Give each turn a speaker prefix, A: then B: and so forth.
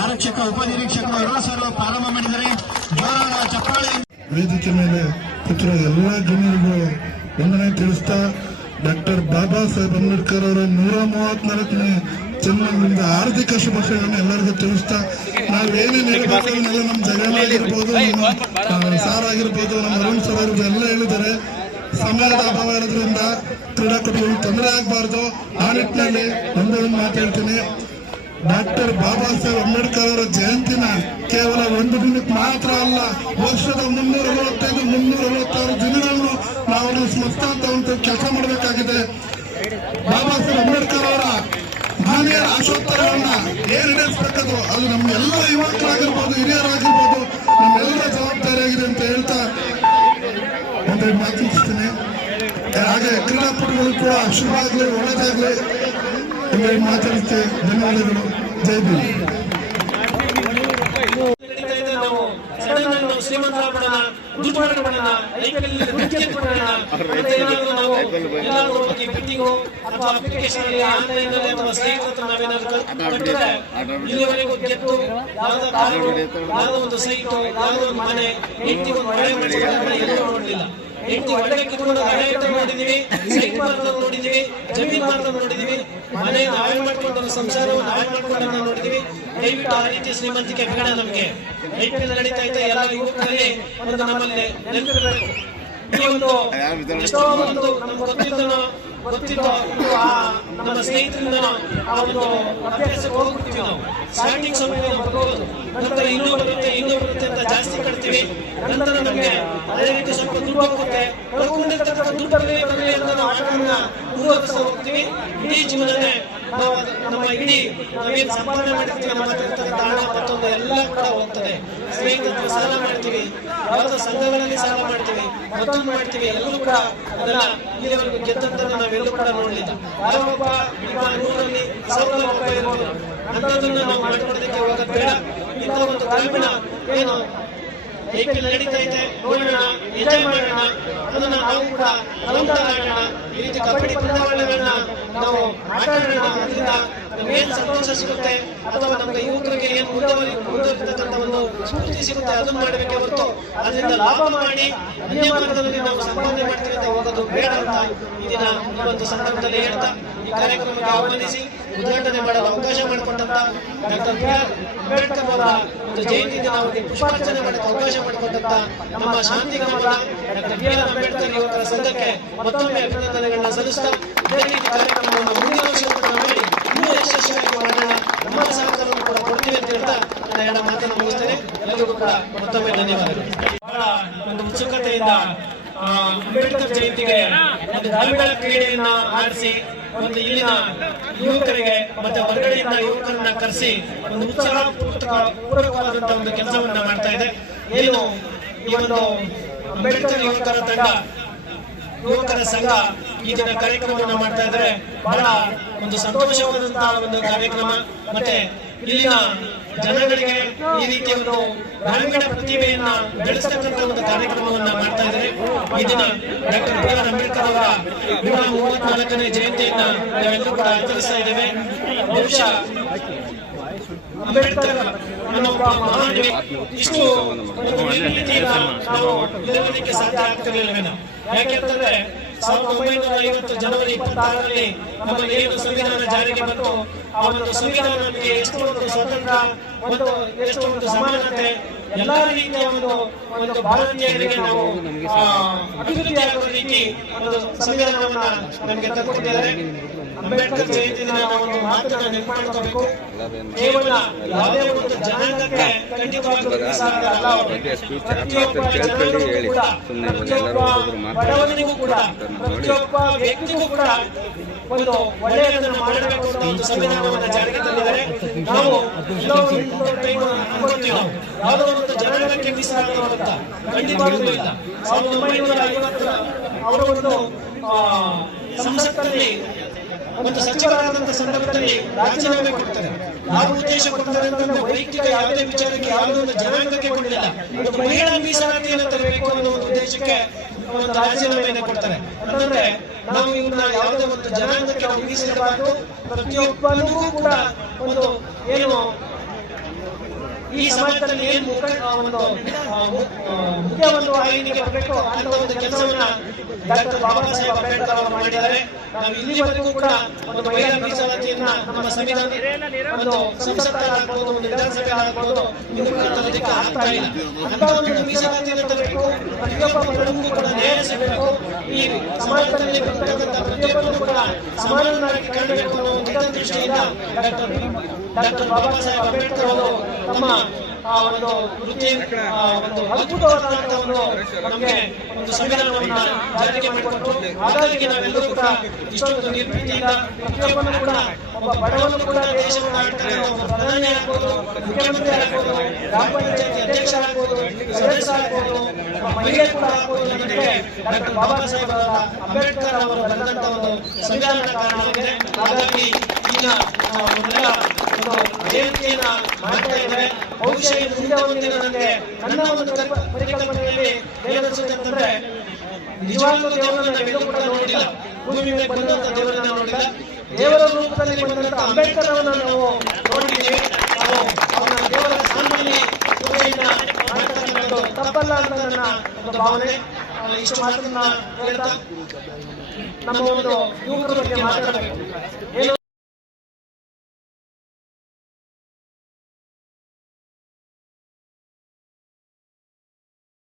A: ಆರಕ್ಷಕ ಉಪನಿರೀಕ್ಷಕರು ಎಲ್ಲ ಪ್ರಾರಂಭ ಮಾಡಿದರೆ ಚಪ್ಪಾಳೆ.
B: ವೇದಿಕೆ ಮೇಲೆ ಕೂತಿರೋ ಎಲ್ಲ ಗಣ್ಯರಿಗೂ ವಂದನೆ ತಿಳಿಸ್ತಾ ಡಾಕ್ಟರ್ ಬಾಬಾ ಸಾಹೇಬ್ ಅಂಬೇಡ್ಕರ್ ಅವರ ನೂರ ಮೂವತ್ನಾಲ್ಕನೇ ಜನ್ಮದಿಂದ ಆರ್ಥಿಕ ಶುಭಾಶಯಗಳನ್ನು ಎಲ್ಲರಿಗೂ ತಿಳಿಸ್ತಾ ನಾವು ಏನೇನು ಹೇಳ್ಬೇಕು ನಮ್ಮ ಜಗನ್ ಆಗಿರ್ಬೋದು, ನಮ್ಮ ಸಾರ್ ಆಗಿರ್ಬೋದು ನಮ್ಮ ಅರುಣ್ ಸರ್ ಆಗಿರ್ಬೋದು ಎಲ್ಲ ಹೇಳಿದ್ದಾರೆ. ಸಮಯದ ಅಭಾವ ಇರೋದ್ರಿಂದ ಕ್ರೀಡಾಪಟುಗಳಿಗೆ ತೊಂದರೆ ಆಗಬಾರ್ದು. ಆ ನಿಟ್ಟಿನಲ್ಲಿ ಒಂದೇ ಒಂದು ಮಾತಾಡ್ತೀನಿ ಡಾಕ್ಟರ್ ಬಾಬಾ ಸಾಹೇಬ್ ಅಂಬೇಡ್ಕರ್ ಅವರ ಜಯಂತಿನ ಕೇವಲ ಒಂದು ದಿನಕ್ಕೆ ಮಾತ್ರ ಅಲ್ಲ, ವರ್ಷದ ಮುನ್ನೂರ ಅರವತ್ತೈದು ಮುನ್ನೂರ ಅರವತ್ತಾರು ದಿನಗಳನ್ನು ನಾವು ಸ್ಮರಣಾರ್ಥ ಕೆಲಸ ಮಾಡಬೇಕಾಗಿದೆ. ಬಾಬಾ ಸಾಹೇಬ್ ಅಂಬೇಡ್ಕರ್ ಅವರ ಮಹನೀಯರ ಆಶೋತ್ತರವನ್ನ ಏನ್ ಈಡೇರಿಸಬೇಕದು ಅದು ನಮ್ಮೆಲ್ಲ ಯುವಕರಾಗಿರ್ಬೋದು, ಹಿರಿಯರಾಗಿರ್ಬೋದು, ನಮ್ಮೆಲ್ಲರ ಜವಾಬ್ದಾರಿಯಾಗಿದೆ ಅಂತ ಹೇಳ್ತಾ ಒಂದು ಮಾತು ಹಾಗೆ ಕ್ರೀಡಾಪಟುಗಳು ಕೂಡ ಶುಭ ಆಗಲಿ ಒಳ್ಳೇದಾಗ್ಲಿ. ಒಂದೆರಡು ಮಾತಾಡ್ತೆ ಧನ್ಯವಾದಗಳು. ಜೈ ಭೀಮ್.
C: ಬಿಟ್ಟಿಂಗು ಅಥವಾ ಅಪ್ಲಿಕೇಶನ್ ಅಲ್ಲಿ ಆನ್ಲೈನ್ ಅಲ್ಲಿ ಸ್ನೇಹಿತರ ಹತ್ರ ನಾವೇನಾದ್ರು ಇಲ್ಲಿವರೆಗೂ ಗೆದ್ದು ಯಾವ್ದೋ ಕಾರು ಒಂದು ಸೈಟು ಯಾವ್ದೋ ಒಂದು ಮನೆ ಹೆಂಡತಿ ಒಂದು ಎಲ್ಲೂ ನೋಡ್ಲಿಲ್ಲ ಹೆಂಡತಿ ಒಳ್ಳೆ ಕಿತ್ಕೊಂಡು ಇಟ್ಟು ನೋಡಿದೀವಿ ಸೈಟ್ ಮಾರ್ಗವನ್ನು ನೋಡಿದೀವಿ. ಜಮೀನ್ ಮಾರ್ಗವನ್ನು ನೋಡಿದೀವಿ. ಮನೆ ಹಾಳು ಮಾಡ್ಕೊಂಡು ಸಂಸಾರವನ್ನು ಹಾಳು ಮಾಡ್ಕೊಂಡು ನೋಡಿದೀವಿ. ದಯವಿಟ್ಟು ಆ ರೀತಿ ಶ್ರೀಮಂತಿಕೆ ಬೇಡ ನಮಗೆ. ಐಪಿಎಲ್ ನಡೀತಾ ಇದೆ ಎಲ್ಲ ಯುವಕರಲ್ಲಿ ಒಂದು ನಮ್ಮಲ್ಲಿ ನೆನಪಿರಬೇಕು ಈ ಒಂದು ಎಷ್ಟೋ ಒಂದು ನಮ್ಗೆ ಗೊತ್ತಿದ್ದನೋ ಗೊತ್ತಿದ್ದೋ ಆ ನಮ್ಮ ಸ್ನೇಹಿತರಿಂದ ಆ ಒಂದು ಅಭ್ಯಾಸಕ್ಕೆ ಹೋಗ್ಬಿಡ್ತೀವಿ ನಾವು. ಸ್ಟಾರ್ಟಿಂಗ್ ಸಮಯದಲ್ಲಿ ಬರ್ಬೋದು ನಂತರ ಇನ್ನೂ ಜಾಸ್ತಿ ನಂತರ ನಮಗೆ ಅದೇ ರೀತಿ ಸ್ವಲ್ಪ ದುಡ್ಡು ಹೋಗುತ್ತೆ. ಕಳ್ಕೊಂಡಿರ್ತಕ್ಕಂಥ ದುಡ್ಡಲ್ಲಿ ಬರಲಿ ಅಂತ ನಾವು ಆಟಗಳನ್ನ ಮುಂದುವರಿಸ್ತಾ ಹೋಗ್ತೀವಿ. ಇಡೀ ಜೀವನನೇ ನಾವು ನಮ್ಮ ಇಡೀ ನಾವೇನು ಸಂಪಾದನೆ ಮಾಡಿರ್ತೀವಿ ನಮ್ಮ ಹಣ ಮತ್ತೊಂದು ಎಲ್ಲ ಕೂಡ ಹೋಗ್ತದೆ. ಸ್ನೇಹಿತರ ಸಾಲ ಮಾಡ್ತೀವಿ. ಯಾವುದೋ ಸಂಘಗಳಲ್ಲಿ ಸಾಲ ಮಾಡ್ತೀವಿ. ಮತ್ತೊಂದು ಮಾಡ್ತೀವಿ. ಎಲ್ಲರೂ ಕೂಡ ಅದನ್ನ ಇಲ್ಲಿವರೆಗೂ ಗೆದ್ದಂತನ್ನ ನಾವೆಲ್ಲೂ ಕೂಡ ನೋಡಲಿಲ್ಲ. ಯಾರೋ ಒಬ್ಬ ಈಗ ನೂರಲ್ಲಿ ಒಬ್ಬ ಇರ್ಬೋದು ಅಂಥದ್ದನ್ನ ನಾವು ಮಾಡ್ಕೊಳ್ಳೋದಕ್ಕೆ ಹೋಗೋದು ಬೇಡ. ಇಂಥ ಒಂದು ಗ್ರಾಮೀಣ ಏನು ಐಪಿಎಲ್ ನಡೀತಾ ಇದೆ, ನೋಡೋಣ, ಎಂಜಾಯ್ ಮಾಡೋಣ, ಅದನ್ನ ನಾವು ಕೂಡ ಅಲಂಕಾರ ಆಡೋಣ ಈ ರೀತಿ ಕಬಡ್ಡಿ ಪಂದ್ಯಾವಳಿಗಳನ್ನ ನಾವು ಆಟ ಆಡೋಣ ಅದರಿಂದ ನಮ್ಗೆ ಸಂತೋಷ ಸಿಗುತ್ತೆ, ಅಥವಾ ನಮ್ಮ ಯುವಕರಿಗೆ ಏನ್ ಮುಂದುವರಿ ಮುಂದುವರಿತಕ್ಕಂಥ ಒಂದು ಸ್ಫೂರ್ತಿ ಸಿಗುತ್ತೆ, ಅದನ್ನ ಮಾಡಬೇಕೆ ಹೊರತು, ಅದರಿಂದ ಲಾಭ ಮಾಡಿ ಅನ್ಯ ಮಾರ್ಗದಲ್ಲಿ ನಾವು ಹೋಗೋದು ಬೇಡ ಅಂತ ಈ ದಿನ ಈ ಒಂದು ಸಂದರ್ಭದಲ್ಲಿ ಹೇಳ್ತಾ ಈ ಕಾರ್ಯಕ್ರಮಕ್ಕೆ ಆಹ್ವಾನಿಸಿ ಉದ್ಘಾಟನೆ ಮಾಡಲು ಅವಕಾಶ ಮಾಡಿಕೊಟ್ಟಂತ ಡಾಕ್ಟರ್ ಬಿ ಆರ್ ಅಂಬೇಡ್ಕರ್ ಅವರ ಒಂದು ಜಯಂತಿ ದಿನ ಅವರಿಗೆ ಪುಷ್ಪಾರ್ಚನೆ ಮಾಡಕ್ಕೆ ಅವಕಾಶ ಮಾಡಿಕೊಟ್ಟಂತ ನಮ್ಮ ಶಾಂತಿ ಡಾಕ್ಟರ್ ಬಿ ಆರ್ ಅಂಬೇಡ್ಕರ್ ಯುವಕರ ಸಂಘಕ್ಕೆ ಮತ್ತೊಮ್ಮೆ ಅಭಿನಂದನೆಗಳನ್ನ ಸಲ್ಲಿಸ್ತಾ ಇದೇ ರೀತಿ ಕಾರ್ಯಕ್ರಮವನ್ನು ಮುಂದಿನ ವರ್ಷ ಕೂಡ ಮಾಡಿ ಇನ್ನೂ ಯಶಸ್ವಿಯಾಗಿ ಮಾಡೋಣ ನಮ್ಮ ಸಹಕಾರವನ್ನು ಕೂಡ ಕೊಡ್ತೀವಿ ಅಂತ ಹೇಳ್ತಾ ನನ್ನ ಮಾತನ್ನು ಮುಗಿಸ್ತೇನೆ ಎಲ್ಲರಿಗೂ ಕೂಡ ಮತ್ತೊಮ್ಮೆ ಧನ್ಯವಾದಗಳು ಬಹಳ ಒಂದು ಉತ್ಸುಕತೆಯಿಂದ ಆ, ಜಯಂತಿಗೆ ಒಂದು ಧಾರ್ಮಿಕ ಕ್ರೀಡೆಯನ್ನ ಆಡಿಸಿ ಒಂದು ಇಲ್ಲಿನ ಯುವಕರಿಗೆ ಮತ್ತೆ ಹೊರಗಡೆಯಿಂದ ಯುವಕರನ್ನ ಕರೆಸಿ ಒಂದು ಉತ್ಸಾಹ ಪೂರಕವಾದಂತಹ ಒಂದು ಕೆಲಸವನ್ನ ಮಾಡ್ತಾ ಇದೆ. ಏನು ಈ ಒಂದು ಅಂಬೇಡ್ಕರ್ ಯುವಕರ ತಂಡ, ಯುವಕರ ಸಂಘ ಈ ದಿನ ಕಾರ್ಯಕ್ರಮವನ್ನು ಮಾಡ್ತಾ ಇದ್ರೆ ಬಹಳ ಒಂದು ಸಂತೋಷವಾದಂತಹ ಒಂದು ಕಾರ್ಯಕ್ರಮ. ಮತ್ತೆ ಇಲ್ಲಿನ ಜನಗಳಿಗೆ ಈ ರೀತಿಯ ಒಂದು ಗ್ರಾಮೀಣ ಪ್ರತಿಭೆಯನ್ನ ಬೆಳೆಸತಕ್ಕಂತ ಒಂದು ಕಾರ್ಯಕ್ರಮವನ್ನ ಮಾಡ್ತಾ ಇದ್ದಾರೆ. ಈ ದಿನ ಡಾಕ್ಟರ್ ಬಿ ಆರ್ ಅಂಬೇಡ್ಕರ್ ಅವರ ನೂರ ಮೂವತ್ನಾಲ್ಕನೇ ಜಯಂತಿಯನ್ನ ನಾವೆಲ್ಲರೂ ಕೂಡ ಆಚರಿಸ್ತಾ ಇದ್ದೇವೆ. ಬಹುಶಃ ಅಂಬೇಡ್ಕರ್ ಅನ್ನೋ ಇಷ್ಟು ಒಂದು ನಿರ್ಮಿತಿಯಿಂದ ನಾವು ಸಾಧ್ಯ ಯಾಕೆ ಯಾಕೆಂತಂದ್ರೆ ಸಾವಿರದ ಒಂಬೈನೂರ ಐವತ್ತು ಜನವರಿ ಇಪ್ಪತ್ತಾರರಲ್ಲಿ ನಮ್ಮ ಏನು ಸಂವಿಧಾನ ಜಾರಿಗೆ ಬಂತು. ಆ ಒಂದು ಸಂವಿಧಾನ ನಮಗೆ ಎಷ್ಟು ಒಂದು ಸ್ವತಂತ್ರ, ಒಂದು, ಎಷ್ಟು ಒಂದು ಸಮಾನತೆ, ಎಲ್ಲ ರೀತಿಯ ಒಂದು ಒಂದು ಭಾರತೀಯರಿಗೆ ನಾವು ಅಭಿವೃದ್ಧಿ ಆಗುವ ರೀತಿ ಒಂದು ಸಂವಿಧಾನವನ್ನ ನಮಗೆ ತಂದುಕೊಟ್ಟಿದ್ದಾರೆ. ಅಂಬೇಡ್ಕರ್ ಜಯಂತಿ ದಿನ ಒಂದು ಮಾತನ್ನ ನೆನಪು ಮಾಡ್ಕೋಬೇಕು ಕೇವಲ ಯಾವುದೇ ಒಂದು ಜನಾಂಗಕ್ಕೆ ಬಡವನಿಗೂ ಕೂಡ, ಪ್ರತಿಯೊಬ್ಬ ವ್ಯಕ್ತಿಗೂ ಕೂಡ ಒಂದು ಒಳ್ಳೆಯದನ್ನು ಮಾಡಬೇಕು ಸಂವಿಧಾನವನ್ನು ಜಾರಿಗೆ ತಂದಿದ್ದಾರೆ. ನಾವು ಯಾವುದೋ ಒಂದು ಜನಾಂಗಕ್ಕೆ ಮೀಸಲಾದವರು ಅಂತ ಖಂಡಿತವಾಗ್ಲೂ ಇಲ್ಲ. ಸಾವಿರದ ಒಂಬೈನೂರ ಐವತ್ತರ ಅವರ ಒಂದು ಸಂಸತ್ತಲ್ಲಿ ಒಂದು ಸಚಿವರಾದಂತಹ ಸಂದರ್ಭದಲ್ಲಿ ರಾಜೀನಾಮೆ ಕೊಡ್ತಾರೆ. ಯಾವ ಉದ್ದೇಶ ಕೊಡ್ತಾರೆ ಅಂತಂದ್ರೆ ವೈಯಕ್ತಿಕ ಯಾವುದೇ ವಿಚಾರಕ್ಕೆ ಯಾವುದೇ ಒಂದು ಜನಾಂಗಕ್ಕೆ ಕೊಡಲಿಲ್ಲ. ಒಂದು ಮಹಿಳಾ ಮೀಸಲಾತಿಯನ್ನು ತರಬೇಕು ಅನ್ನೋ ಒಂದು ಉದ್ದೇಶಕ್ಕೆ ಒಂದು ರಾಜೀನಾಮೆಯನ್ನು ಕೊಡ್ತಾರೆ. ಅಂತಂದ್ರೆ ನಾವು ಇವನ್ನ ಯಾವುದೇ ಒಂದು ಜನಾಂಗಕ್ಕೆ ನಾವು ಮೀಸಲಿಡಬಾರ್ದು ಪ್ರತಿಯೊಬ್ಬರಿಗೂ ಕೂಡ ಒಂದು ಏನು ಈ ಸಮಾಜದಲ್ಲಿ ಒಂದು ಮುಖ್ಯ ಒಂದು ವಾಹಿನಿಗೆ ಬರಬೇಕು ಅಂತ ಒಂದು ಕೆಲಸವನ್ನ ಡಾಕ್ಟರ್ ಬಾಬಾ ಸಾಹೇಬ್ ಅಂಬೇಡ್ಕರ್ ಅವರು ಮಾಡಿದ್ದಾರೆ. ನಾವು ಇಲ್ಲಿವರೆಗೂ ಕೂಡ ಒಂದು ಮಹಿಳಾ ಮೀಸಲಾತಿಯನ್ನ ನಮ್ಮ ಸಂವಿಧಾನ ಒಂದು ಆಗ್ಬಹುದು ಒಂದು ಕೂಡ ತರೋದಕ್ಕೆ ಆಗ್ತಾ ಇಲ್ಲ. ಅಂತ ಒಂದು ಮೀಸಲಾತಿಯನ್ನು ತರಬೇಕು ಪ್ರತಿಯೊಬ್ಬ ಮಗಳಿಗೂ ಕೂಡ ನ್ಯಾಯ ಸಿಗಬೇಕು ಈ ಸಮಾಜದಲ್ಲಿ ಬರ್ತಕ್ಕಂಥ ಪ್ರತಿಯೊಬ್ಬರು ಕೂಡ ಸಮಾನವಾಗಿ ಕಾಣಬೇಕು ಅನ್ನೋ ಒಂದು ಹಿತದೃಷ್ಟಿಯಿಂದ ಡಾಕ್ಟರ್ ಡಾಕ್ಟರ್ ಬಾಬಾ ಸಾಹೇಬ್ ಅಂಬೇಡ್ಕರ್ ಅವರು ತಮ್ಮ ಆ ಒಂದು ವೃತ್ತಿ ಒಂದು ಅದ್ಭುತವಾದಂತಹ ಒಂದು ನಮಗೆ ಒಂದು ಸಂವಿಧಾನವನ್ನ ಜಾರಿಗೆ ಮಾಡಿಕೊಟ್ಟು ಹಾಗಾಗಿ ನಾವೆಲ್ಲರೂ ಕೂಡ ಇಷ್ಟೊಂದು ನಿರ್ಭೀತಿಯಿಂದ ಪ್ರತಿಯೊಬ್ಬನು ಕೂಡ ಒಬ್ಬ ಬಡವನು ಕೂಡ ದೇಶವನ್ನು ಆಡ್ತಾರೆ ಪ್ರಧಾನಿ ಆಗ್ಬೋದು ಮುಖ್ಯಮಂತ್ರಿ ಆಗ್ಬೋದು ಗ್ರಾಮ ಪಂಚಾಯತಿ ಆಗ್ಬೋದು ಆಗ್ಬೋದು ಮಹಿಳೆ ಕೂಡ ಆಗ್ಬೋದು ಅನ್ನೋದಕ್ಕೆ ಡಾಕ್ಟರ್ ಅಂಬೇಡ್ಕರ್ ಅವರು ಬಂದಂತ ಒಂದು ಸಂವಿಧಾನ ಕಾರಣವಾಗಿದೆ ಹಾಗಾಗಿ ಈಗ ಮೊದಲ ಮಾಡ್ತಾ ಒಂದು ಪರಿಕಲ್ಪನೆಯಲ್ಲಿ ನೋಡಿಲ್ಲ ದೇವರ ರೂಪದಲ್ಲಿ ಬಂದಂತ ಅಂಬೇಡ್ಕರ್ ಅವರನ್ನ ನಾವು ತಪ್ಪಲ್ಲ ಅಂತ ನನ್ನ ಒಂದು ಭಾವನೆ. ಇಷ್ಟು ಮಾತನ್ನ ಹೇಳ್ತಾ ನಮ್ಮ ಒಂದು ಯುವಕರ ಬಗ್ಗೆ ಮಾತಾಡಬೇಕು. ಏನು